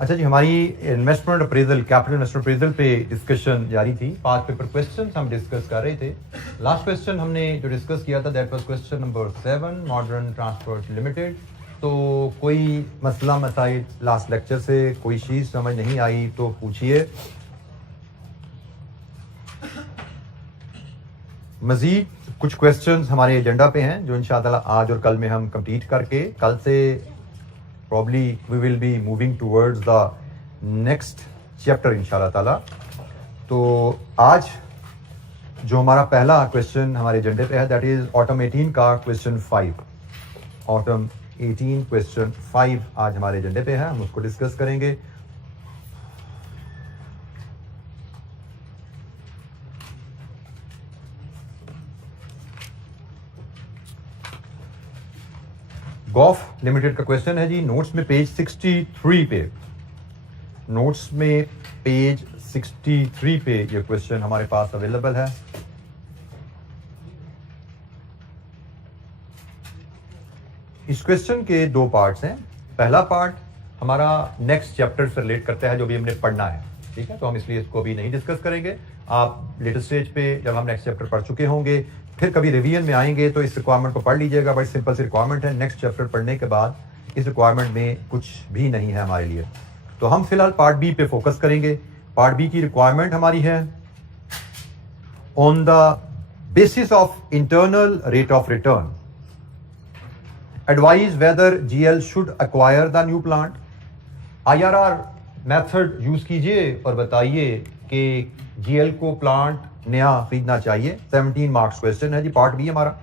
अच्छा जी, हमारी investment appraisal, capital investment appraisal पे डिस्कशन जारी थी। 5 पेपर क्वेश्चन हम डिस्कस कर रहे थे। लास्ट क्वेश्चन हमने जो डिस्कस किया था that was question number 7, modern transport limited. तो कोई मसला मसाइल लास्ट लेक्चर से कोई चीज़ समझ नहीं आई तो पूछिए। मज़ीद कुछ क्वेश्चंस हमारे एजेंडा पे हैं जो इंशाअल्लाह आज और कल में हम कंप्लीट करके कल से probably we will be moving towards the next chapter इंशाअल्लाह ताला। तो आज जो हमारा पहला क्वेश्चन हमारे एजेंडे पे है दैट इज ऑटम 18 का क्वेश्चन 5। ऑटम 18 क्वेश्चन 5 आज हमारे एजेंडे पे है, हम उसको डिस्कस करेंगे। गॉफ लिमिटेड का क्वेश्चन है जी, नोट्स में पेज 63 पे, नोट्स में पेज 63 पे ये क्वेश्चन हमारे पास अवेलेबल है। इस क्वेश्चन के दो पार्ट्स हैं। पहला पार्ट हमारा नेक्स्ट चैप्टर से रिलेट करता है जो भी हमने पढ़ना है, ठीक है, तो हम इसलिए इसको भी नहीं डिस्कस करेंगे। आप लेटेस्ट स्टेज पे जब हम नेक्स्ट चैप्टर पढ़ चुके होंगे फिर कभी रिवीजन में आएंगे तो इस रिक्वायरमेंट को पढ़ लीजिएगा। बड़ी सिंपल सी रिक्वायरमेंट है, नेक्स्ट चैप्टर पढ़ने के बाद इस रिक्वायरमेंट में कुछ भी नहीं है हमारे लिए। तो हम फिलहाल पार्ट बी पे फोकस करेंगे। पार्ट बी की रिक्वायरमेंट हमारी है on the basis of internal rate of return advise whether GL should acquire the new plant. IRR method use कीजिए और बताइए कि जीएल को प्लांट नया खरीदना चाहिए। 17 मार्क्स क्वेश्चन है जी, पार्ट बी हमारा।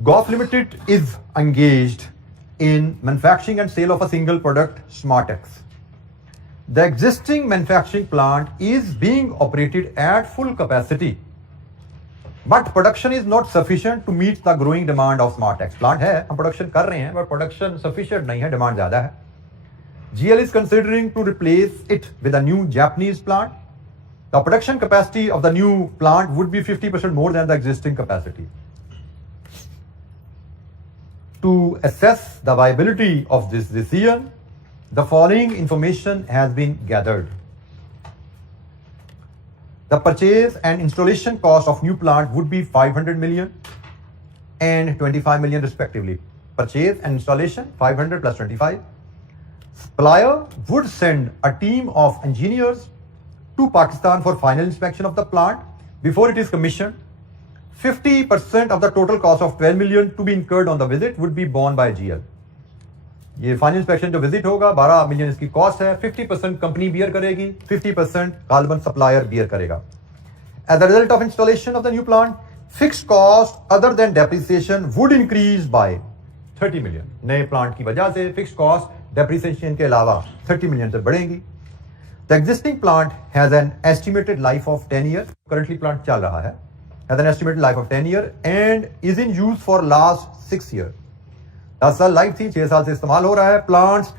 Goff limited is engaged in manufacturing and sale of a single product Smartex. The existing manufacturing plant is being operated at full capacity but production is not sufficient to meet the growing demand of Smartex. Plant है, हम production कर रहे हैं but production sufficient नहीं है, demand ज्यादा है। GL is considering to replace it with a new Japanese plant. The production capacity of the new plant would be 50% more than the existing capacity. To assess the viability of this decision, the following information has been gathered. The purchase and installation cost of new plant would be 500 million and 25 million respectively. Purchase and installation 500 plus 25. Supplier would send a team of engineers to Pakistan for final inspection of the plant before it is commissioned. 50% of the total cost of 12 million to be incurred on the visit would be borne by GL. ये final inspection जो visit होगा 12 million इसकी cost है। 50% company beer करेगी, 50% गालबन supplier beer करेगा। As a result of installation of the new plant, fixed cost other than depreciation would increase by 30 million. नए plant की वजह से फिक्स्ड कॉस्ट डेप्रिसिएशन के अलावा 30 मिलियन से बढ़ेंगी। The existing plant has an estimated life of 10 years. Currently plant चल रहा है, has an estimated life of 10 years and is in use for last 6 years. 10 साल लाइफ थी, 6 साल से इस्तेमाल हो रहा है। Plant's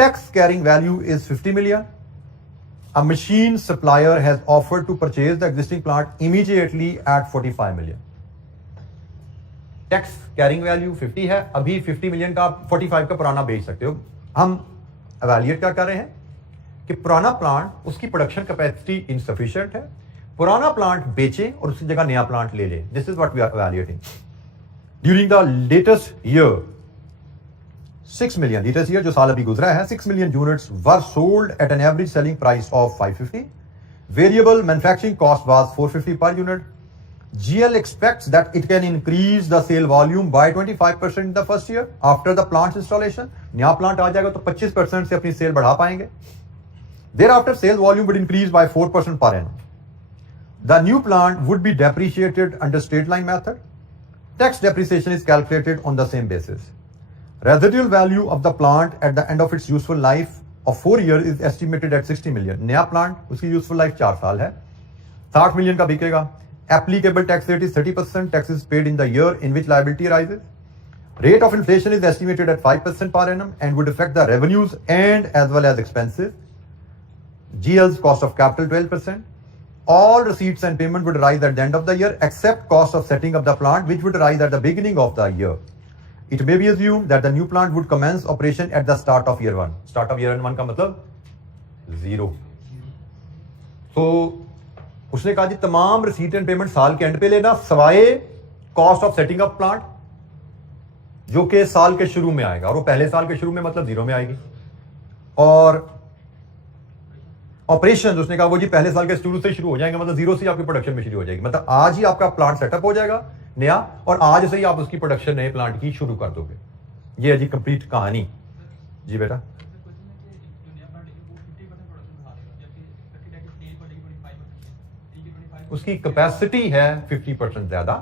tax carrying value is 50 million. A machine supplier has offered to purchase the existing plant immediately at 45 million. Tax carrying value 50 है, अभी 50 मिलियन का 45 का पुराना बेच सकते हो। हम एवेल्युएट क्या कर रहे हैं कि पुराना प्लांट उसकी प्रोडक्शन कैपेसिटी इनसफिशिएंट है, पुराना प्लांट बेचें और उसकी जगह नया प्लांट ले लें। This is what we are evaluating. During the latest year 6 million, latest year जो साल अभी गुजरा है, 6 million units were sold at an average selling price of 550। Variable manufacturing cost was 450 per unit. GL expects that it can increase the sale volume by 25% in the first year after the plant's installation. नया plant आ जाएगा तो 25% से अपनी cell बढ़ा पाएंगे। Thereafter, sale volume would increase by 4% per annum. The new plant would be depreciated under straight line method. Tax depreciation is calculated on the same basis. Residual value of the plant at the end of its useful life of 4 years is estimated at 60 million. नया plant उसकी useful life 4 साल है, 60 million का बिकेगा। Applicable tax rate is 30%. Tax is paid in the year in which liability arises. Rate of inflation is estimated at 5% per annum and would affect the revenues and as well as expenses. GL's cost of capital 12%. All receipts and payment would rise at the end of the year except cost of setting up the plant which would rise at the beginning of the year. It may be assume that the new plant would commence operation at the start of year 1। Start of year 1 का मतलब 0। तो उसने कहा जी तमाम receipt and payment साल के and पे लेना, सवाए cost of setting up plant जो कि साल के शुरू में आएगा, और वो पहले साल के शुरू में मतलब 0 में आएगी। और ऑपरेशन उसने कहा वो जी पहले साल के शुरू से शुरू हो जाएंगे, मतलब 0 से ही आपकी प्रोडक्शन में शुरू हो जाएगी। मतलब आज ही आपका प्लांट सेटअप हो जाएगा नया, और आज से ही आप उसकी प्रोडक्शन नए प्लांट की शुरू कर दोगे। ये है जी कंप्लीट कहानी। जी बेटा, उसकी कैपेसिटी है 50% ज्यादा,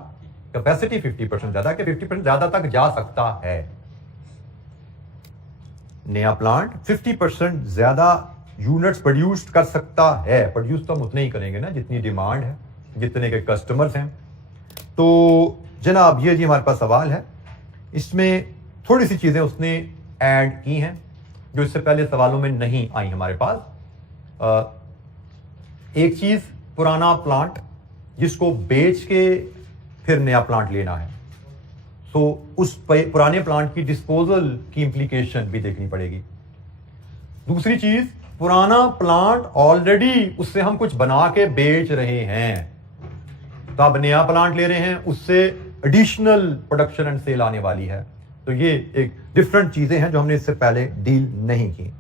कैपेसिटी 50% ज्यादा, कि 50% ज्यादा तक जा सकता है। नया प्लांट 50% ज्यादा यूनिट्स प्रोड्यूस कर सकता है। प्रोड्यूस तो हम उतने ही करेंगे ना जितनी डिमांड है, जितने के कस्टमर्स हैं। तो जनाब ये जी हमारे पास सवाल है, इसमें थोड़ी सी चीजें उसने ऐड की हैं जो इससे पहले सवालों में नहीं आई हमारे पास। एक चीज पुराना प्लांट जिसको बेच के फिर नया प्लांट लेना है, तो उस पुराने प्लांट की डिस्पोजल की इंप्लीकेशन भी देखनी पड़ेगी। दूसरी चीज, पुराना प्लांट ऑलरेडी उससे हम कुछ बना के बेच रहे हैं, तो अब नया प्लांट ले रहे हैं, उससे एडिशनल प्रोडक्शन एंड सेल आने वाली है। तो ये एक डिफरेंट चीजें हैं जो हमने इससे पहले डील नहीं की।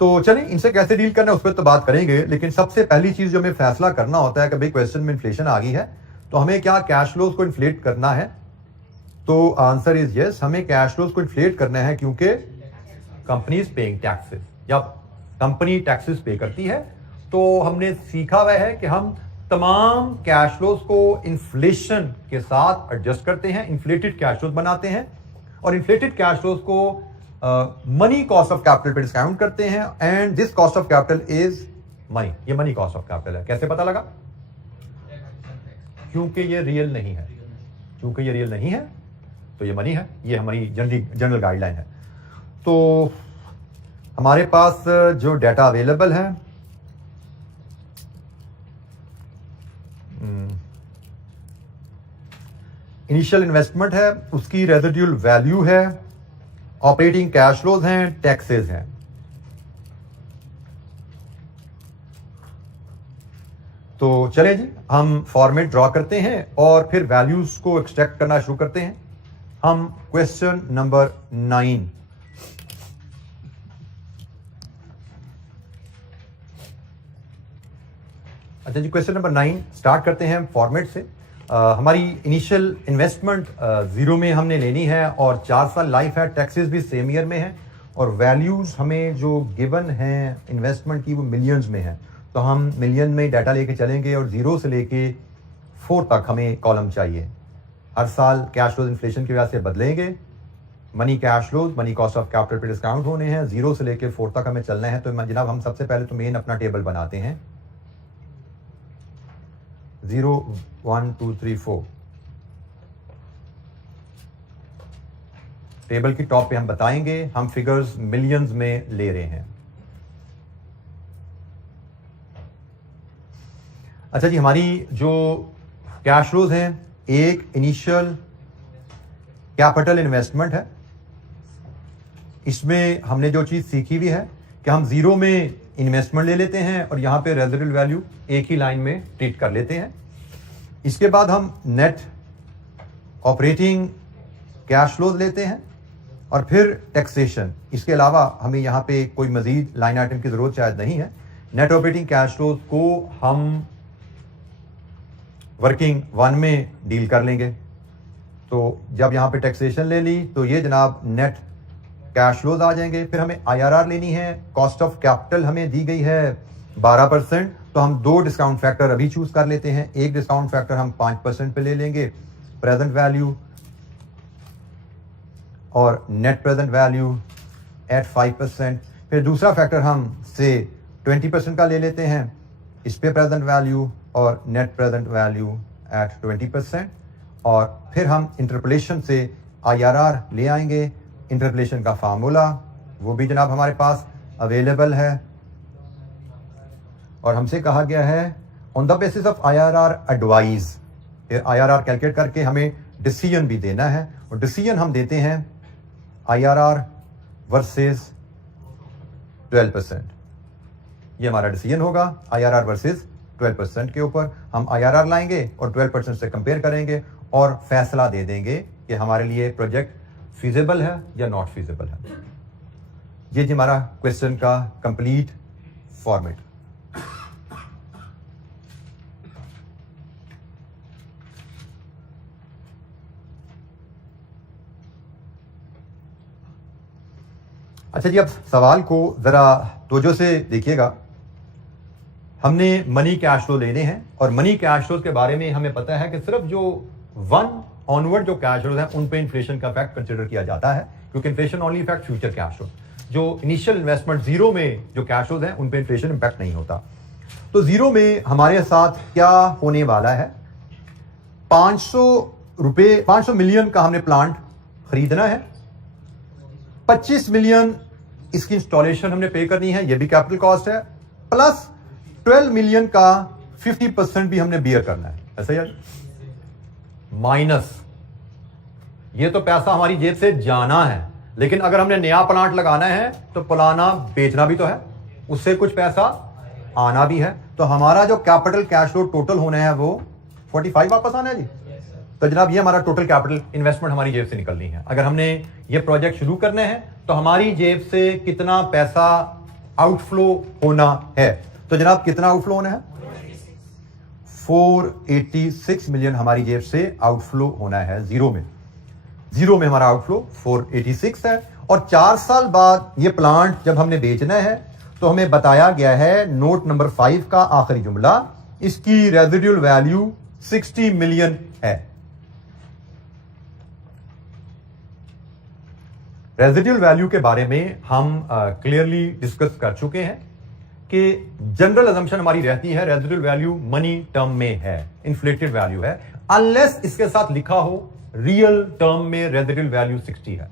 तो चलें इनसे कैसे डील करना है उस पर तो बात करेंगे, लेकिन सबसे पहली चीज जो हमें फैसला करना होता है कि भाई क्वेश्चन में इन्फ्लेशन आ गई है तो हमें क्या कैश फ्लोज को इन्फ्लेट करना है। तो आंसर इज यस, हमें कैश फ्लोज को इन्फ्लेट करना है, क्योंकि कंपनी इज पेइंग टैक्सेस। जब कंपनी टैक्सेस पे करती है तो हमने सीखा हुआ है कि हम तमाम कैश फ्लोज को इन्फ्लेशन के साथ एडजस्ट करते हैं, इन्फ्लेटेड कैश फ्लोज बनाते हैं, और इन्फ्लेटेड कैश फ्लोज को मनी कॉस्ट ऑफ कैपिटल पे डिस्काउंट करते हैं। And this cost of capital is money. ये मनी कॉस्ट ऑफ कैपिटल है। कैसे पता लगा? क्योंकि ये रियल नहीं है। क्योंकि ये रियल नहीं है तो ये मनी है। ये हमारी जनरल गाइडलाइन है। तो हमारे पास जो डाटा अवेलेबल है, इनिशियल इन्वेस्टमेंट है, उसकी रेजिडुअल वैल्यू है, ऑपरेटिंग कैश फ्लोज हैं, टैक्सेस हैं। तो चलें जी हम फॉर्मेट ड्रॉ करते हैं और फिर वैल्यूज को एक्सट्रैक्ट करना शुरू करते हैं। हम क्वेश्चन नंबर 9 अच्छा जी, क्वेश्चन नंबर 9 स्टार्ट करते हैं फॉर्मेट से। हमारी इनिशियल इन्वेस्टमेंट 0 में हमने लेनी है और 4 साल लाइफ है, टैक्सेस भी सेम ईयर में है, और वैल्यूज हमें जो गिवन है इन्वेस्टमेंट की वो मिलियंस में है। तो हम मिलियन में डाटा लेके चलेंगे और 0 से लेके 4 तक हमें कॉलम चाहिए। हर साल कैश फ्लोज इन्फ्लेशन की वजह से बदलेंगे। Money cash flows money cost of capital पे डिस्काउंट होने हैं। 0 से लेके 4 तक हमें चलना है। तो जनाब हम सबसे पहले तो मेन अपना टेबल बनाते हैं। 0 1 2 3 4 टेबल की टॉप पे हम बताएंगे हम फिगर्स मिलियंस में ले रहे हैं। अच्छा जी, हमारी जो कैश फ्लोज हैं, एक इनिशियल कैपिटल इन्वेस्टमेंट है। इसमें हमने जो चीज सीखी हुई है कि हम 0 में इन्वेस्टमेंट ले लेते हैं और यहां पे रेजिडुअल वैल्यू एक ही लाइन में ट्रीट कर लेते हैं। इसके बाद हम नेट ऑपरेटिंग कैश फ्लोज लेते हैं और फिर टैक्सेशन। इसके अलावा हमें यहां पे कोई मजीद लाइन आइटम की जरूरत शायद नहीं है। नेट ऑपरेटिंग कैश फ्लोज को हम वर्किंग 1 में डील कर लेंगे। तो जब यहां पे टैक्सेशन ले ली तो ये जनाब नेट कैश फ्लोज आ जाएंगे। फिर हमें IRR लेनी है। कॉस्ट ऑफ कैपिटल हमें दी गई है 12%, तो हम 2 डिस्काउंट फैक्टर अभी चूज कर लेते हैं। एक डिस्काउंट फैक्टर हम 5% पे ले लेंगे, प्रेजेंट वैल्यू और नेट प्रेजेंट वैल्यू एट 5%। फिर दूसरा फैक्टर हम से 20% का ले लेते हैं, इस पे प्रेजेंट वैल्यू और नेट प्रेजेंट वैल्यू एट 20%। और फिर हम इंटरपोलेशन से IRR ले आएंगे। इंटरपोलेशन का फार्मूला वो भी जनाब हमारे पास अवेलेबल है और हमसे कहा गया है on the basis of IRR advise. फिर IRR कैलकुलेट करके हमें डिसीजन भी देना है, और डिसीजन हम देते हैं IRR वर्सेस 12%। ये हमारा डिसीजन होगा IRR वर्सेस 12% के ऊपर। हम IRR लाएंगे और 12% से कंपेयर करेंगे और फैसला दे देंगे कि हमारे लिए प्रोजेक्ट फीजिबल है या नॉट फीजिबल है। ये जी हमारा क्वेश्चन का कंप्लीट फॉर्मेट। अच्छा जी, अब सवाल को जरा तवज्जो से देखिएगा। हमने मनी कैश फ्लो लेने हैं और मनी कैश फ्लो के बारे में हमें पता है कि सिर्फ जो 1 ऑनवर्ड जो कैश फ्लोज हैं उन पे इन्फ्लेशन का इफेक्ट कंसिडर किया जाता है, क्योंकि inflation only effect future cash flow. जो इनिशियल इन्वेस्टमेंट जीरो में जो कैश फ्लोज हैं उन पे इन्फ्लेशन इम्पैक्ट नहीं होता। तो जीरो में हमारे साथ क्या होने वाला है, 500 मिलियन का हमने प्लांट खरीदना है, 25 मिलियन इसकी इंस्टॉलेशन हमने पे करनी है, ये भी कैपिटल कॉस्ट है, प्लस 12 मिलियन का 50% भी हमने बियर करना है। ऐसा यार, माइनस ये तो पैसा हमारी जेब से जाना है, लेकिन अगर हमने नया प्लांट लगाना है तो पुराना बेचना भी तो है, उससे कुछ पैसा आना भी है। तो हमारा जो कैपिटल कैश फ्लो टोटल होना है वो 45 वापस आना है जी। तो जनाब ये हमारा टोटल कैपिटल इन्वेस्टमेंट हमारी जेब से निकलनी है। अगर हमने ये प्रोजेक्ट शुरू करने हैं तो हमारी जेब से कितना पैसा आउटफ्लो होना है, तो जनाब कितना आउटफ्लो होना है, 486 मिलियन हमारी जेब से आउटफ्लो होना है। जीरो में हमारा आउटफ्लो 486 है। और 4 साल बाद ये प्लांट जब हमने बेचना है तो हमें बताया गया है नोट नंबर 5 का आखिरी जुमला, इसकी रेजिडुअल वैल्यू 60 मिलियन है। रेजिडुअल वैल्यू के बारे में हम क्लियरली डिस्कस कर चुके हैं कि जनरल अजम्पशन हमारी रहती है रेजिडुअल वैल्यू मनी टर्म में है, इन्फ्लेटेड वैल्यू है, अनलेस इसके साथ लिखा हो रियल टर्म में रेजिडुअल वैल्यू 60 है।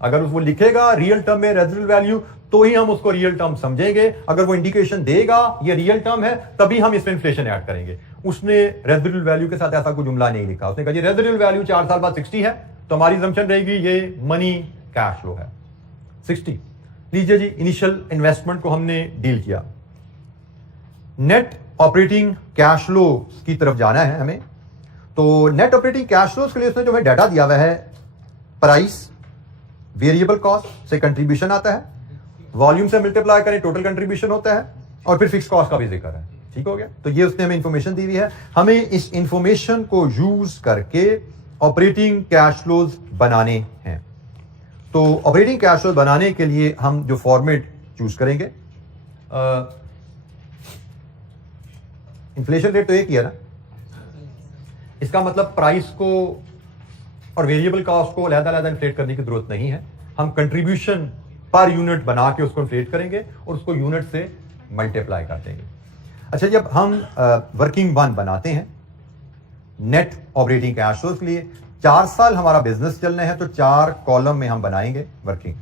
अगर वो लिखेगा रियल टर्म में रेजिडुअल वैल्यू तो ही हम उसको रियल टर्म समझेंगे। अगर वो इंडिकेशन देगा ये रियल टर्म है तभी हम इसमें इन्फ्लेशन ऐड करेंगे। उसने रेजिडुअल वैल्यू के साथ ऐसा कोई जुमला नहीं लिखा, उसने कहा रेजिडुअल वैल्यू 4 साल बाद 60 है, तो हमारी असम्पशन रहेगी ये मनी कैश फ्लो है 60। लीजिए जी, इनिशियल इन्वेस्टमेंट को हमने डील किया, नेट ऑपरेटिंग कैश फ्लो की तरफ जाना है हमें। तो नेट ऑपरेटिंग कैश फ्लो के लिए उसने जो हमें डाटा दिया हुआ है, प्राइस वेरिएबल कॉस्ट से कंट्रीब्यूशन आता है, वॉल्यूम से मल्टीप्लाई करें टोटल कंट्रीब्यूशन होता है, और फिर फिक्स कॉस्ट का भी जिक्र है। ठीक हो गया। तो ये उसने हमें इंफॉर्मेशन दी हुई है, हमें इस इंफॉर्मेशन को यूज करके ऑपरेटिंग कैश फ्लोज बनाने हैं। तो ऑपरेटिंग कैश फ्लो बनाने के लिए हम जो फॉर्मेट चूज करेंगे, इन्फ्लेशन रेट तो एक ही है ना, इसका मतलब प्राइस को और वेरिएबल कॉस्ट को अलग-अलग इन्फ्लेट करने की जरूरत नहीं है। हम कंट्रीब्यूशन पर यूनिट बना के उसको इन्फ्लेट करेंगे और उसको यूनिट से मल्टीप्लाई कर देंगे। अच्छा, जब हम वर्किंग 1 बनाते हैं नेट ऑपरेटिंग कैश फ्लो के लिए, 4 साल हमारा बिजनेस चलना है, तो 4 कॉलम में हम बनाएंगे वर्किंग।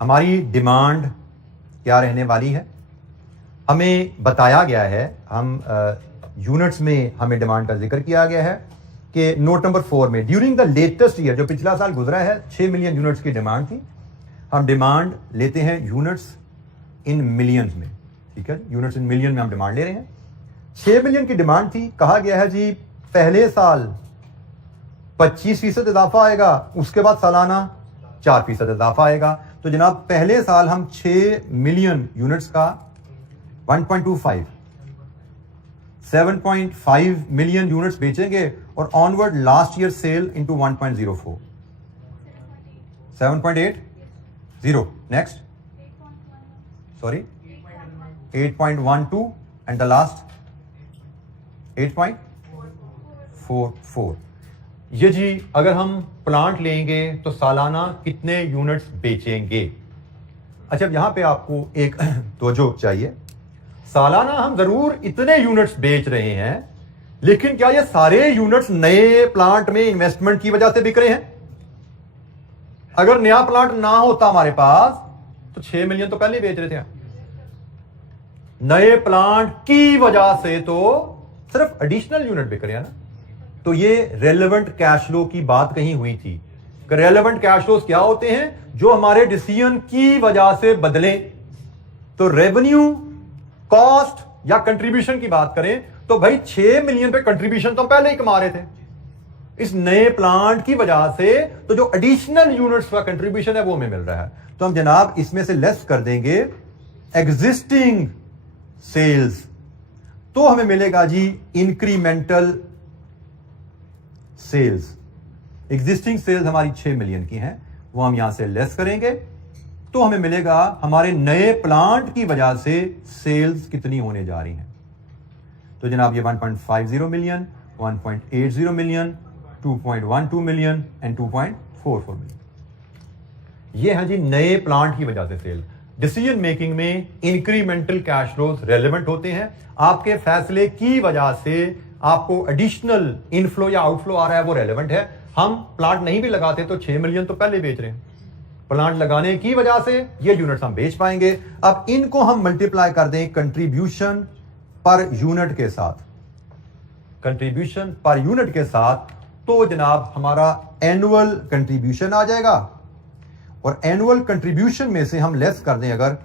हमारी डिमांड क्या रहने वाली है, हमें बताया गया है, हम यूनिट्स में हमें डिमांड का जिक्र किया गया है कि नोट नंबर 4 में ड्यूरिंग द लेटेस्ट ईयर, जो पिछला साल गुजरा है, 6 मिलियन यूनिट्स की डिमांड थी। हम डिमांड लेते हैं यूनिट्स इन मिलियंस में। ठीक है, यूनिट्स इन मिलियन में हम डिमांड ले रहे हैं। 6 मिलियन की डिमांड थी, कहा गया है जी पहले साल 25% इजाफा आएगा, उसके बाद सालाना 4% इजाफा आएगा। तो जनाब पहले साल हम 6 मिलियन यूनिट्स का 1.25 7.5 मिलियन यूनिट्स बेचेंगे और onward last year cell into 1.04 7.80 next sorry 8.12 and the last 8.44। ये जी अगर हम प्लांट लेंगे तो सालाना कितने यूनिट्स बेचेंगे। अच्छा, अब यहां पे आपको एक तवज्जो चाहिए, सालाना हम जरूर इतने यूनिट्स बेच रहे हैं लेकिन क्या ये सारे यूनिट्स नए प्लांट में इन्वेस्टमेंट की वजह से बिक रहे हैं? अगर नया प्लांट ना होता हमारे पास तो 6 मिलियन तो पहले ही बेच रहे थे। नए प्लांट की वजह से तो सिर्फ एडिशनल यूनिट बिक रहे हैं ना। तो ये रेलेवेंट कैश फ्लो की बात कहीं हुई थी। रेलेवेंट कैश फ्लोज क्या होते हैं? जो हमारे डिसीजन की वजह से बदले। तो रेवेन्यू, कॉस्ट या कंट्रीब्यूशन की बात करें तो भाई 6 मिलियन पे कंट्रीब्यूशन तो हम पहले ही कमा रहे थे, इस नए प्लांट की वजह से तो जो एडिशनल यूनिट्स का कंट्रीब्यूशन है वो हमें मिल रहा है। तो हम जनाब इसमें से लेस कर देंगे एग्जिस्टिंग सेल्स, तो हमें मिलेगा जी इंक्रीमेंटल सेल्स। एग्जिस्टिंग सेल्स हमारी 6 मिलियन की हैं, वो हम यहां से लेस करेंगे तो हमें मिलेगा हमारे नए प्लांट की वजह से सेल्स कितनी होने जा रही हैं। तो जनाब ये 1.50 million, 1.80 million, 2.12 million and 2.44 million, ये है जी नए प्लांट की वजह से सेल। डिसीजन मेकिंग में इंक्रीमेंटल कैश फ्लोज रेलेवेंट होते हैं। आपके फैसले की वजह से आपको एडिशनल इनफ्लो या आउटफ्लो आ रहा है, वो रेलेवेंट है। हम प्लांट नहीं भी लगाते तो 6 मिलियन तो पहले बेच रहे हैं। प्लांट लगाने की वजह से ये यूनिट्स हम बेच पाएंगे। अब इनको हम मल्टीप्लाई कर दें कंट्रीब्यूशन पर यूनिट के साथ, कंट्रीब्यूशन पर यूनिट के साथ, तो जनाब हमारा एनुअल कंट्रीब्यूशन आ जाएगा। और एनुअल कंट्रीब्यूशन में से हम लेस कर दें अगर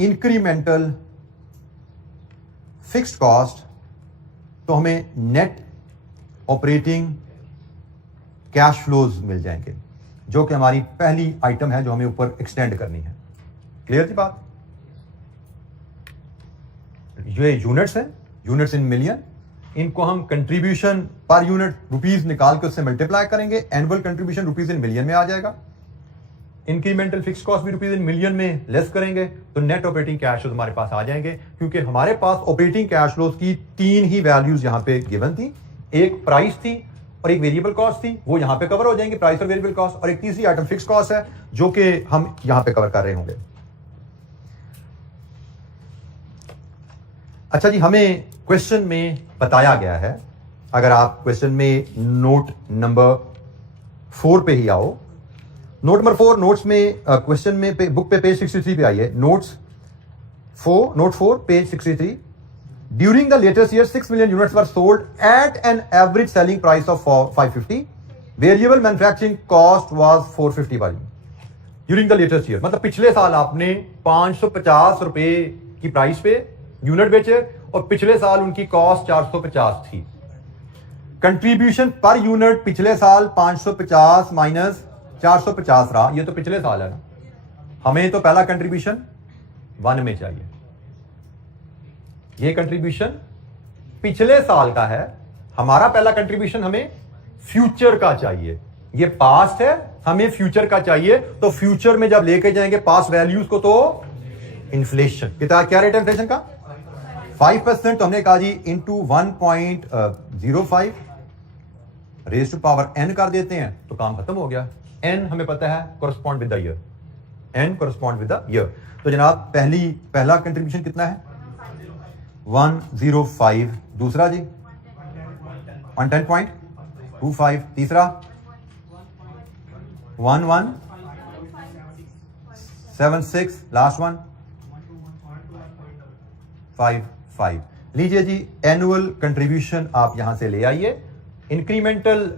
इंक्रीमेंटल फिक्स्ड कॉस्ट, तो हमें नेट ऑपरेटिंग कैश फ्लोज मिल जाएंगे, जो कि हमारी पहली आइटम है जो हमें ऊपर एक्सटेंड करनी है। क्लियर थी बात? ये यूनिट्स हैं, यूनिट्स इन मिलियन, इनको हम कंट्रीब्यूशन पर यूनिट रुपीस निकाल के उससे मल्टीप्लाई करेंगे। Annual contribution rupees in million में आ जाएगा। इंक्रीमेंटल फिक्स कॉस्ट भी रुपीस इन मिलियन में लेस करेंगे तो नेट ऑपरेटिंग कैश फ्लोज हमारे पास आ जाएंगे, क्योंकि हमारे पास ऑपरेटिंग कैश फ्लोज की 3 ही वैल्यूज यहां पे गिवन थी। एक प्राइस थी और एक वेरिएबल कॉस्ट थी, वो यहां पे कवर हो जाएंगे, प्राइस और वेरिएबल कॉस्ट। और एक तीसरी आइटम फिक्स कॉस्ट है जो कि हम यहां पे कवर कर रहे होंगे। अच्छा जी, हमें क्वेश्चन में बताया गया है, अगर आप क्वेश्चन में नोट नंबर 4 पे ही आओ, नोट नंबर 4 नोट्स में क्वेश्चन में बुक पे पेज 63 पे आइए। Note 4 page 63। During the latest year, 6 million units were sold at an average selling price of 550. Variable manufacturing cost was 450 value. During the latest year, मतलब पिछले साल आपने 550 रुपए की प्राइस पे यूनिट बेचे और पिछले साल उनकी कॉस्ट 450 थी। कंट्रीब्यूशन पर यूनिट पिछले साल 550 माइनस 450 रहा, ये तो पिछले साल है ना। हमें तो पहला कंट्रीब्यूशन 1 में चाहिए। ये कंट्रीब्यूशन पिछले साल का है, हमारा पहला कंट्रीब्यूशन हमें फ्यूचर का चाहिए। ये पास्ट है, हमें फ्यूचर का चाहिए। तो फ्यूचर में जब लेके जाएंगे पास्ट वैल्यूज को तो इन्फ्लेशन कितना, क्या रेट है इन्फ्लेशन का? 5%। तो हमने कहा जी into 1.05 raise to power n कर देते हैं तो काम खत्म हो गया। n हमें पता है correspond with the year, n correspond with the year. तो जनाब पहला कंट्रीब्यूशन कितना है? 105। दूसरा जी 110.25। तीसरा 1176। Last one 55। लीजिए जी, एनुअल कंट्रीब्यूशन आप यहां से ले आइए। Incremental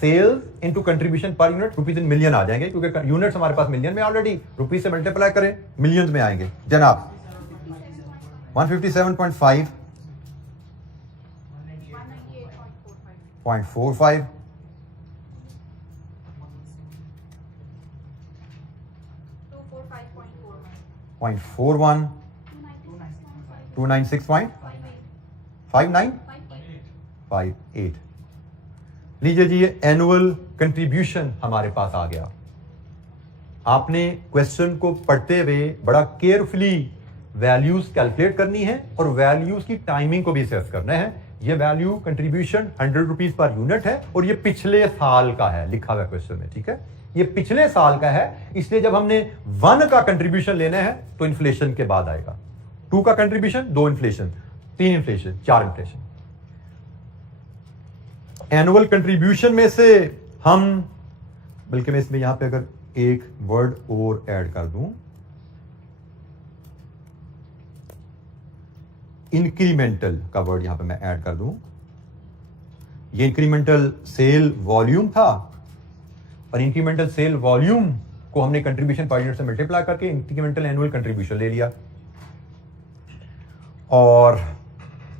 sales into contribution per unit rupees in million आ जाएंगे, क्योंकि यूनिट्स हमारे पास मिलियन में ऑलरेडी, रुपीस से मल्टीप्लाई करें मिलियंस में आएंगे। जनाब 157.5, 0.45, 0.41, 296.5958। लीजिए जी, ये एनुअल कंट्रीब्यूशन हमारे पास आ गया। आपने क्वेश्चन को पढ़ते हुए बड़ा केयरफुली वैल्यूज कैलकुलेट करनी है और वैल्यूज की टाइमिंग को भी सेट करना है। ये value contribution 100 rupees per unit है और ये पिछले साल का है, लिखा हुआ क्वेश्चन में, ठीक है। ये पिछले साल का है, इसलिए जब हमने 1 का कंट्रीब्यूशन लेना है तो इन्फ्लेशन के बाद आएगा। 2 का contribution, 2 inflation, 3 inflation, 4 inflation. Annual contribution में से हम, बल्कि मैं इसमें यहां पे अगर एक वर्ड और ऐड कर दूं, इंक्रीमेंटल का वर्ड यहां पे मैं ऐड कर दूं। ये इंक्रीमेंटल सेल वॉल्यूम था और इंक्रीमेंटल सेल वॉल्यूम को हमने कंट्रीब्यूशन पर यूनिट से मल्टीप्लाई करके इंक्रीमेंटल एनुअल कंट्रीब्यूशन ले लिया। और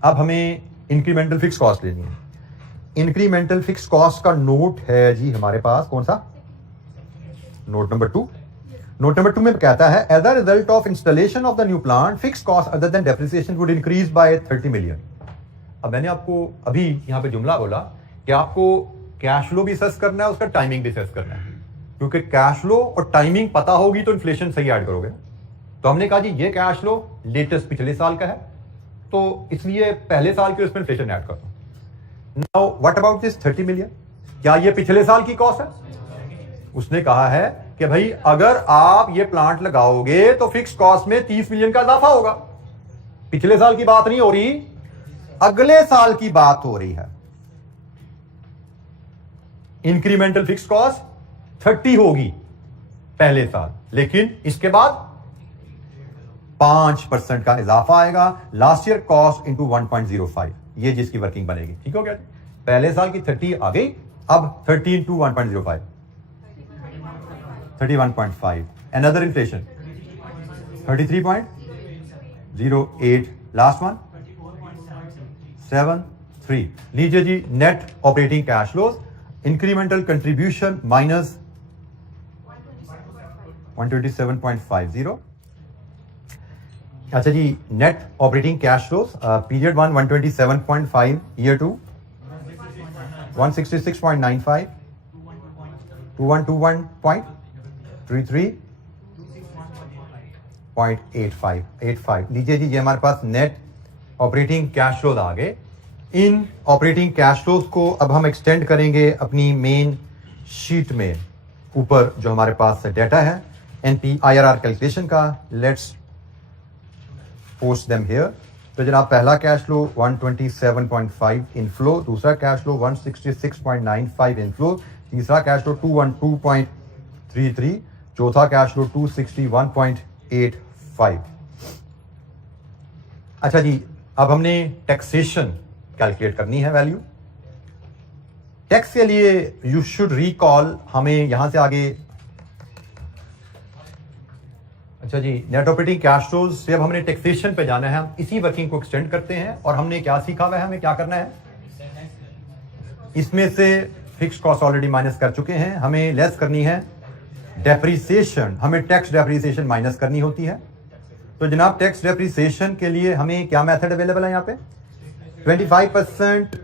अब हमें इंक्रीमेंटल फिक्स कॉस्ट लेनी है। इंक्रीमेंटल फिक्स कॉस्ट का नोट है जी हमारे पास, कौन सा? Note number 2। नोट नंबर 2 में कहता है as a result of installation of the new plant fix cost other than depreciation would increase by 30 million. अब मैंने आपको अभी यहां पे जुमला बोला कि आपको कैश फ्लो भी असेस करना है, उसका टाइमिंग भी असेस करना है, क्योंकि कैश फ्लो और टाइमिंग पता होगी तो इन्फ्लेशन सही ऐड करोगे। तो हमने कहा जी ये कैश फ्लो लेटेस्ट पिछले साल का है, तो इसलिए पहले साल के उसमें इन्फ्लेशन ऐड कर दो। Now what about this 30 million, क्या ये पिछले साल की कॉस्ट है? उसने कहा है कि भाई अगर आप ये प्लांट लगाओगे तो फिक्स कॉस्ट में 30 मिलियन का इजाफा होगा। पिछले साल की बात नहीं हो रही, अगले साल की बात हो रही है। इंक्रीमेंटल फिक्स कॉस्ट 30 होगी पहले साल, लेकिन इसके बाद 5% का इजाफा आएगा। लास्ट ईयर कॉस्ट इंटू 1.05, ये जिसकी वर्किंग बनेगी। ठीक हो गया? पहले साल की 30 आ गई, अब 30 into 1.05, 31.5। Another inflation 33.08, last one 73। लीजिए जी net operating cash flows, incremental contribution minus 127.50। अच्छा जी, net operating cash flows period 1 127.5, year 2 166.95, 2121.33.85। लीजिए जी, ये हमारे पास नेट ऑपरेटिंग कैश फ्लोज आ गए। इन ऑपरेटिंग कैश फ्लोज को अब हम एक्सटेंड करेंगे अपनी मेन शीट में। ऊपर जो हमारे पास डाटा है एनपी आईआरआर कैलकुलेशन का, लेट्स पोस्ट देम हियर। तो जनाब पहला कैश फ्लो 127.5 इनफ्लो, दूसरा कैश फ्लो 166.95 इनफ्लो, तीसरा कैश फ्लो 212.33, चौथा कैश फ्लो 261.85। अच्छा जी, अब हमने टैक्सेशन कैलकुलेट करनी है वैल्यू। टैक्स के लिए यू शुड रिकॉल, हमें यहां से आगे, अच्छा जी, नेट ऑपरेटिंग कैश फ्लोज से अब हमने टैक्सेशन पे जाना है। हम इसी वर्किंग को एक्सटेंड करते हैं और हमने क्या सीखा हुआ है, हमें क्या करना है। इसमें से फिक्स कॉस्ट ऑलरेडी माइनस कर चुके हैं, हमें लेस करनी है डेप्रिसिएशन। हमें टैक्स डेप्रिसिएशन माइनस करनी होती है। तो जनाब टैक्स डेप्रिसिएशन के लिए हमें क्या मेथड अवेलेबल है यहाँ पे? 25%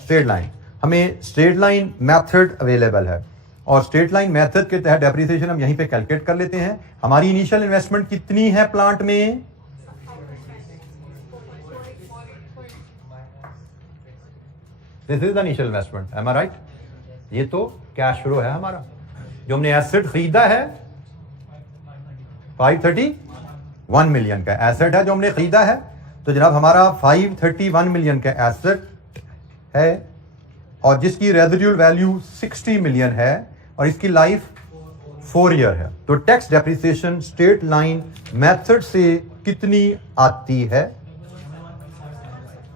स्ट्रेट लाइन। हमें स्ट्रेट लाइन मेथड अवेलेबल है और स्ट्रेट लाइन मेथड के तहत डेप्रिसिएशन हम यहीं पे कैलकुलेट कर लेते हैं। हमारी इनिशियल इन्वेस्टमेंट कितनी है प्लांट में? This is the initial investment, am I right? ये तो कैश फ्लो है हमारा, जो हमने एसेट खरीदा है 531 मिलियन का एसेट है जो हमने खरीदा है। तो जनाब हमारा 531 मिलियन का एसेट है और जिसकी रेजिडुअल वैल्यू 60 मिलियन है और इसकी लाइफ 4 ईयर है। तो tax depreciation straight line method से कितनी आती है?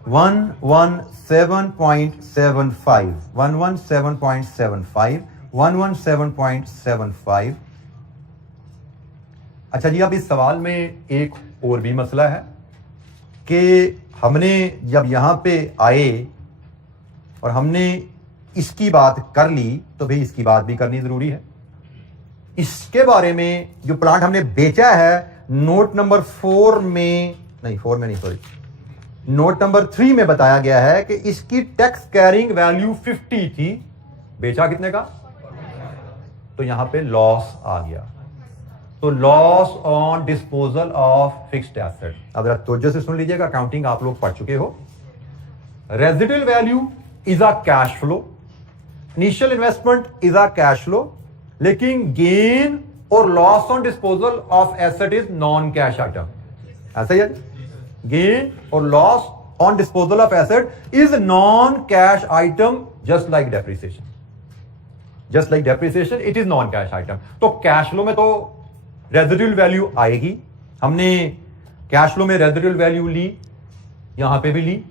117.75, 117.75, 117.75। अच्छा जी, अब इस सवाल में एक और भी मसला है कि हमने जब यहां पे आए और हमने इसकी बात कर ली तो भाई इसकी बात भी करनी जरूरी है। इसके बारे में जो प्लांट हमने बेचा है नोट नंबर 4 में नहीं, 4 में नहीं, सॉरी, नोट नंबर 3 में बताया गया है कि इसकी टैक्स कैरिंग वैल्यू 50 थी। बेचा कितने का? तो यहां पे लॉस आ गया। तो loss on disposal of fixed asset. अब जरा तवज्जो से सुन लीजिएगा, अकाउंटिंग आप लोग पढ़ चुके हो। Residual value is a cash flow, initial investment is a cash flow, लेकिन गेन और loss on disposal of asset is non cash item. ऐसा ही है, गेन और loss on disposal of asset is non cash item just like depreciation. Just like depreciation it is non cash item. तो cash flow में तो residual value आएगी, हमने cash flow में residual value ली, यहां पे भी ली।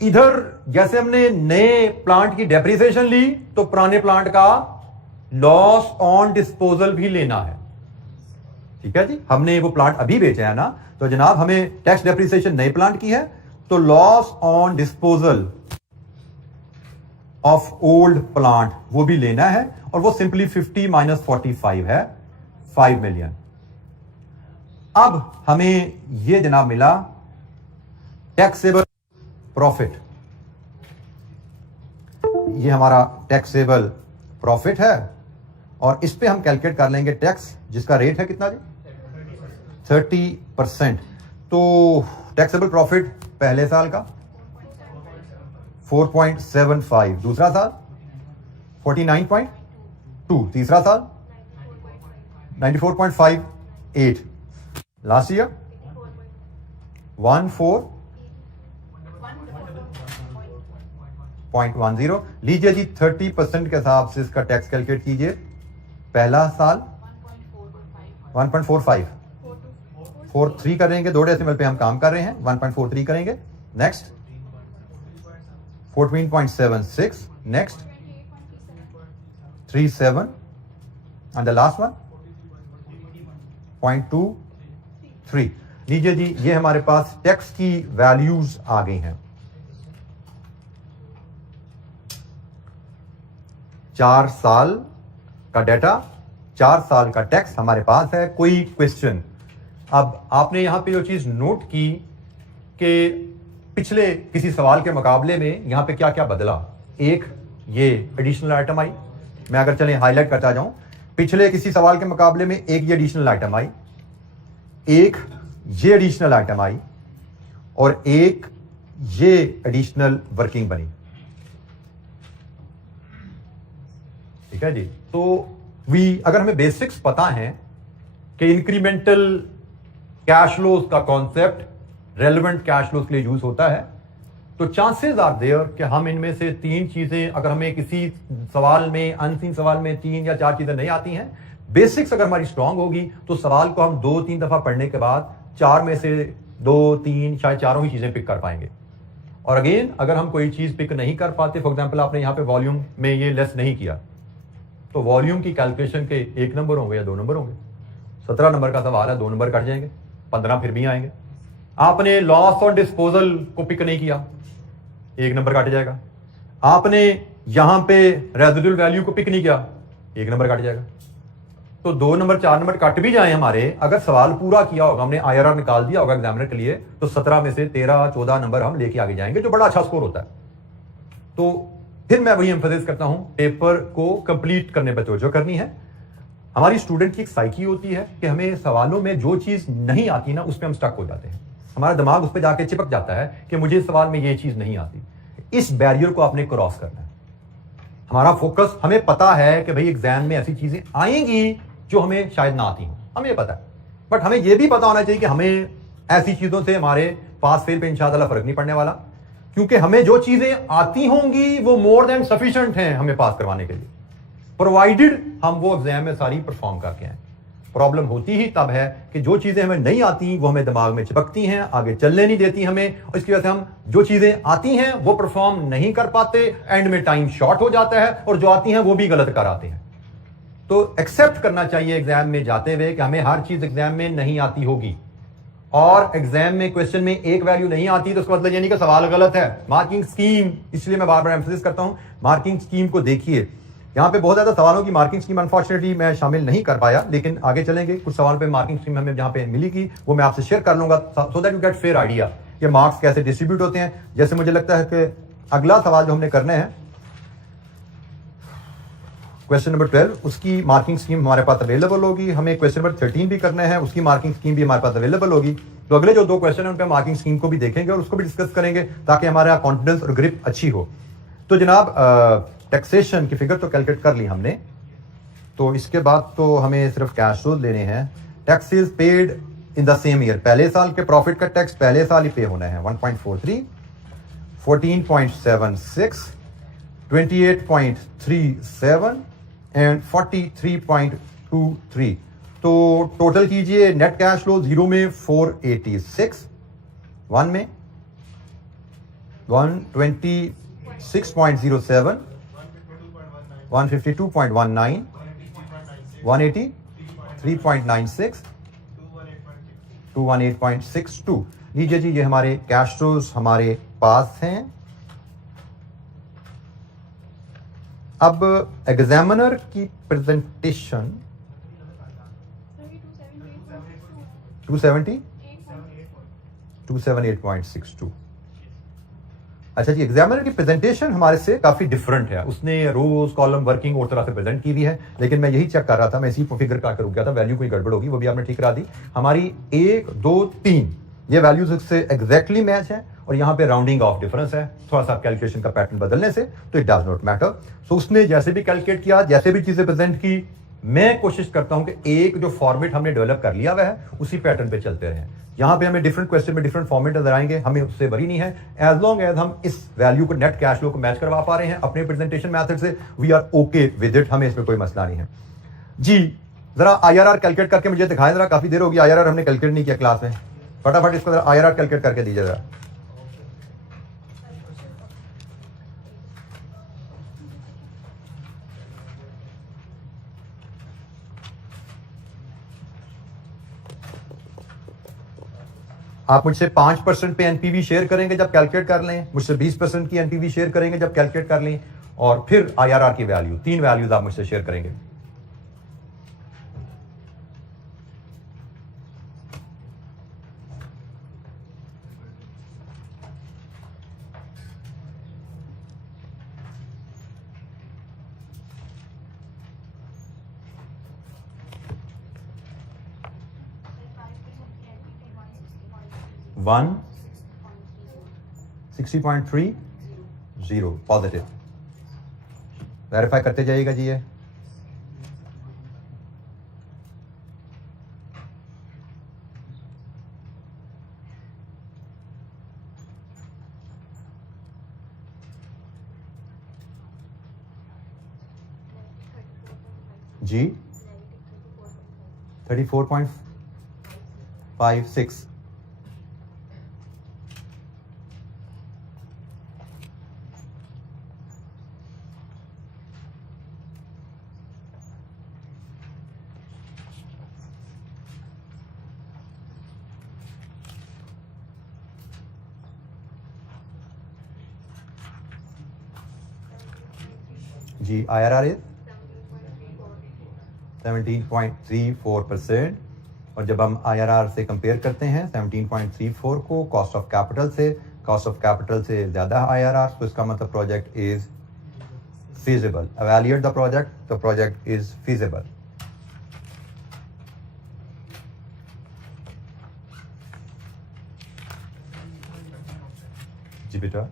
इधर जैसे हमने नए प्लांट की डेप्रिसिएशन ली तो पुराने प्लांट का लॉस ऑन डिस्पोजल भी लेना है। ठीक है जी, हमने वो प्लांट अभी बेचा है ना, तो जनाब हमें टैक्स डेप्रिसिएशन नए प्लांट की है, तो loss on disposal of old plant वो भी लेना है, और वो सिंपली 50 माइनस 45 है, 5 मिलियन। अब हमें ये जनाब मिला टैक्सेबल प्रॉफिट। ये हमारा टैक्सेबल प्रॉफिट है, और इस पे हम कैलकुलेट कर लेंगे टैक्स, जिसका रेट है कितना जी, 30%। तो टैक्सेबल प्रॉफिट पहले साल का 4.75, दूसरा साल 49.2, तीसरा साल 94.58, लास्ट ईयर 14.10। लीजिए जी 30% के हिसाब से इसका टैक्स कैलकुलेट कीजिए। पहला साल 1.45, 43 करेंगे, 2 डेसिमल पे हम काम कर रहे हैं, 1.43 करेंगे। Next 14.76, next 37, and the last one 0.23। लीजिए जी, ये हमारे पास टैक्स की वैल्यूज आ गई हैं। 4 साल का डेटा, 4 साल का टैक्स हमारे पास है। कोई क्वेश्चन? अब आपने यहां पे जो चीज नोट की कि पिछले किसी सवाल के मुकाबले में यहां पे क्या क्या बदला। एक ये एडिशनल आइटम आई, मैं अगर चलें हाईलाइट करता जाऊं, पिछले किसी सवाल के मुकाबले में एक ये एडिशनल आइटम आई, एक ये एडिशनल आइटम आई, और एक ये एडिशनल वर्किंग बनी। ठीक है जी, तो अगर हमें बेसिक्स पता है कि इंक्रीमेंटल कैश फ्लोज का कॉन्सेप्ट रेलेवेंट कैश फ्लोज के लिए यूज होता है, तो चांसेस आर देयर कि हम इनमें से 3 चीजें, अगर हमें किसी सवाल में, अनसीन सवाल में 3 या 4 चीजें नहीं आती हैं, बेसिक्स अगर हमारी स्ट्रांग होगी तो सवाल को हम 2-3 दफा पढ़ने के बाद 4 में से 2-3 शायद चारों ही चीजें पिक कर पाएंगे। और अगेन अगर हम कोई चीज पिक नहीं कर पाते, फॉर एग्जांपल आपने यहां पे वॉल्यूम में ये लेस नहीं किया, तो वॉल्यूम की कैलकुलेशन के 1 नंबर होंगे या 2 नंबर होंगे। 17 नंबर का सवाल है, 2 नंबर कट जाएंगे, 15 फिर भी आएंगे। आपने लॉस ऑन डिस्पोजल को पिक नहीं किया, 1 नंबर कट जाएगा। आपने यहां पे रेजिडुअल वैल्यू को पिक नहीं किया, 1 नंबर कट जाएगा। तो 2 नंबर 4 नंबर कट भी जाए हमारे, अगर सवाल पूरा किया होगा, हमने IRR निकाल दिया होगा एग्जामिनर के लिए, तो 17 में से 13-14 नंबर हम लेके आगे जाएंगे, जो बड़ा अच्छा स्कोर होता है। तो फिर मैं वही एम्फसाइज करता हूं, पेपर को कंप्लीट करने पर तवज्जो करनी है। हमारी स्टूडेंट की एक साइकी होती है कि हमें सवालों में जो चीज नहीं आती ना, उस पर हम स्टक हो जाते हैं, हमारा दिमाग उस पर जाके चिपक जाता है कि मुझे सवाल में ये चीज नहीं आती। इस बैरियर को आपने क्रॉस करना है। हमारा फोकस, हमें पता है कि भाई एग्जाम में ऐसी चीजें आएंगी जो हमें शायद ना आती हो, हमें पता है, बट हमें यह भी पता होना चाहिए कि हमें ऐसी चीजों से हमारे पास फेल पे इंशाअल्लाह फर्क नहीं पड़ने वाला, क्योंकि हमें जो चीजें आती होंगी वो मोर देन सफिशिएंट हैं हमें पास करवाने के लिए, प्रोवाइडेड हम वो एग्जाम में सारी परफॉर्म करके आए। प्रॉब्लम होती ही तब है कि जो चीजें हमें नहीं आती वो हमें दिमाग में चिपकती हैं, आगे चलने नहीं देती हमें, और इसकी वजह से हम जो चीजें आती हैं वो परफॉर्म नहीं कर पाते, एंड में टाइम शॉर्ट हो जाता है, और जो आती हैं वो भी गलत कर आते हैं। तो एक्सेप्ट करना चाहिए एग्जाम में जाते हुए कि हमें हर चीज एग्जाम में नहीं आती होगी, और एग्जाम में क्वेश्चन में एक वैल्यू नहीं आती तो उसका मतलब ये नहीं कि सवाल गलत है। मार्किंग स्कीम, इसलिए मैं बार बार एम्फसाइज करता हूं, मार्किंग स्कीम को देखिए। यहां पे बहुत ज्यादा सवालों की मार्किंग स्कीम अनफॉर्चुनेटली मैं शामिल नहीं कर पाया, लेकिन आगे चलेंगे कुछ सवालों पे मार्किंग स्कीम हमें जहां पे मिली की वो मैं आपसे शेयर कर लूंगा, so that you get fair idea कि मार्क्स कैसे डिस्ट्रीब्यूट होते हैं। जैसे मुझे लगता है कि अगला सवाल जो हमने करने हैं, क्वेश्चन नंबर 12, उसकी मार्किंग स्कीम हमारे पास अवेलेबल होगी। हमें क्वेश्चन नंबर 13 भी करना है, उसकी मार्किंग स्कीम भी हमारे पास अवेलेबल होगी। तो अगले जो 2 क्वेश्चन है उन पे मार्किंग स्कीम को भी देखेंगे और उसको भी डिस्कस करेंगे, ताकि हमारा कॉन्फिडेंस और ग्रिप अच्छी हो। तो जनाब टैक्सेशन की फिगर तो कैलकुलेट कर ली हमने, तो इसके बाद तो हमें सिर्फ कैश फ्लोज लेने हैं। Taxes paid in the same year, पहले साल के प्रॉफिट का टैक्स पहले साल ही पे होना है। 1.43, 14.76, 28.37 एंड 43.23। तो टोटल कीजिए, नेट कैश फ्लो जीरो में 486, वन में 126.07, 152.19, 183.96, 218.62। लीजिए जी, ये हमारे कैश फ्लोज हमारे पास हैं। अब एग्जामिनर की प्रेजेंटेशन 278.62। अच्छा जी, एग्जामिनर की प्रेजेंटेशन हमारे से काफी डिफरेंट है। उसने रोज कॉलम वर्किंग और तरह से प्रेजेंट की हुई है, लेकिन मैं यही चेक कर रहा था, मैं इसी फिगर का रुक गया था, वैल्यू कोई गड़बड़ होगी, वो भी आपने ठीक करा दी। हमारी 1, 2, 3 ये वैल्यूज इससे एग्जैक्टली मैच है, और यहाँ पे राउंडिंग ऑफ डिफरेंस है, थोड़ा सा कैलकुलेशन का पैटर्न बदलने से, तो इट डज नॉट मैटर। सो उसने जैसे भी कैलकुलेट किया, जैसे भी चीजें प्रेजेंट की, मैं कोशिश करता हूं कि एक जो फॉर्मेट हमने डेवलप कर लिया हुआ है उसी पैटर्न पे चलते रहें। यहां पे हमें डिफरेंट क्वेश्चन में डिफरेंट फॉर्मेट नजर आएंगे, हमें उससे वरी नहीं है, एज लॉन्ग एज हम इस वैल्यू को, नेट कैश फ्लो को मैच करवा पा रहे हैं अपने प्रेजेंटेशन मेथड से, we are okay with it, हमें इसमें कोई मसला नहीं है जी। जरा IRR कैलकुलेट करके मुझे दिखाएं जरा, काफी देर होगी IRR हमने कैलकुलेट नहीं किया क्लास में, फटाफट इसको जरा IRR कैलकुलेट करके दीजिए जरा। आप मुझसे 5% पे एनपीवी शेयर करेंगे जब कैलकुलेट कर लें, मुझसे 20% की एनपीवी शेयर करेंगे जब कैलकुलेट कर लें, और फिर IRR की वैल्यू, 3 वैल्यूज आप मुझसे शेयर करेंगे। वन 60.30 पॉजिटिव, वेरीफाई करते जाइएगा जी। ये जी 34.56, जी IRR इज 17.34%, और जब हम IRR से कंपेयर करते हैं 17.34 को कॉस्ट ऑफ कैपिटल से, कॉस्ट ऑफ कैपिटल से ज्यादा IRR, तो इसका मतलब project is feasible. Evaluate the project is feasible. जी बेटा,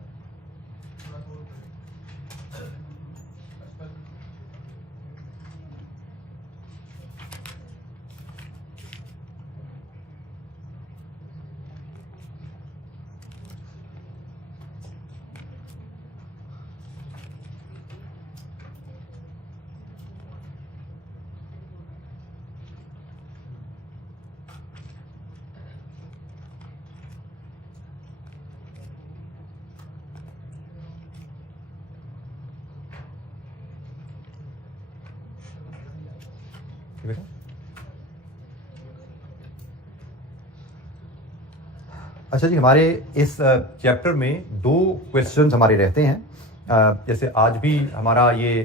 अच्छा जी, हमारे इस चैप्टर में 2 क्वेश्चंस हमारे रहते हैं। जैसे आज भी हमारा ये,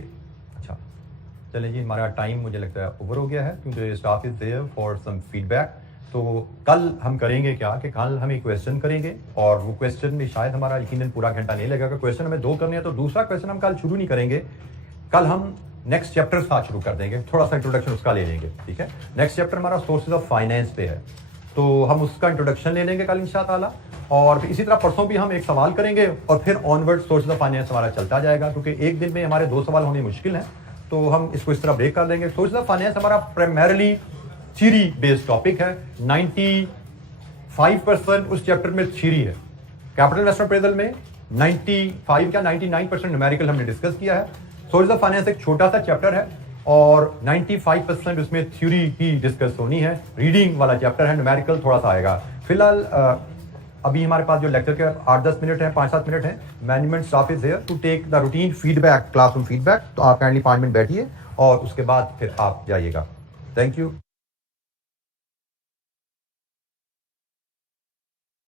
अच्छा चलें जी, हमारा टाइम मुझे लगता है ओवर हो गया है, क्योंकि staff is there for some feedback. तो कल हम करेंगे क्या कि कल हम एक क्वेश्चन करेंगे, और वो क्वेश्चन में शायद हमारा यकीनन पूरा घंटा नहीं लगेगा। क्वेश्चन हमें 2 करने हैं, तो दूसरा क्वेश्चन हम कल शुरू नहीं करेंगे, कल हम नेक्स्ट चैप्टर साथ शुरू कर देंगे, थोड़ा सा इंट्रोडक्शन उसका ले लेंगे, ठीक है। नेक्स्ट चैप्टर हमारा सोर्सेज ऑफ फाइनेंस पे है, तो हम उसका इंट्रोडक्शन ले लेंगे कल इंशाअल्लाह। और इसी तरह परसों भी हम एक सवाल करेंगे, और फिर ऑनवर्ड सोर्सेज ऑफ फाइनेंस हमारा चलता जाएगा, क्योंकि एक दिन में हमारे 2 सवाल होने मुश्किल हैं, तो हम इसको इस तरह ब्रेक कर देंगे। सोर्सेज ऑफ फाइनेंस हमारा प्राइमरीली थ्योरी बेस्ड टॉपिक है। 95% उस चैप्टर में थ्योरी है। कैपिटल इन्वेस्टमेंट अप्रेजल में 95 या 99% न्यूमेरिकल हमने डिस्कस किया है। सोर्स ऑफ फाइनेंस एक छोटा सा चैप्टर है और 95% उसमें थ्योरी की डिस्कस होनी है। रीडिंग वाला चैप्टर है, न्यूमेरिकल थोड़ा सा आएगा। फिलहाल अभी हमारे पास जो लेक्चर के 8-10 मिनट हैं, 5-7 मिनट हैं। Management staff is here to take the routine feedback, classroom feedback. तो आप काइंडली 5 मिनट बैठिए और उसके बाद फिर आप जाइएगा। Thank you.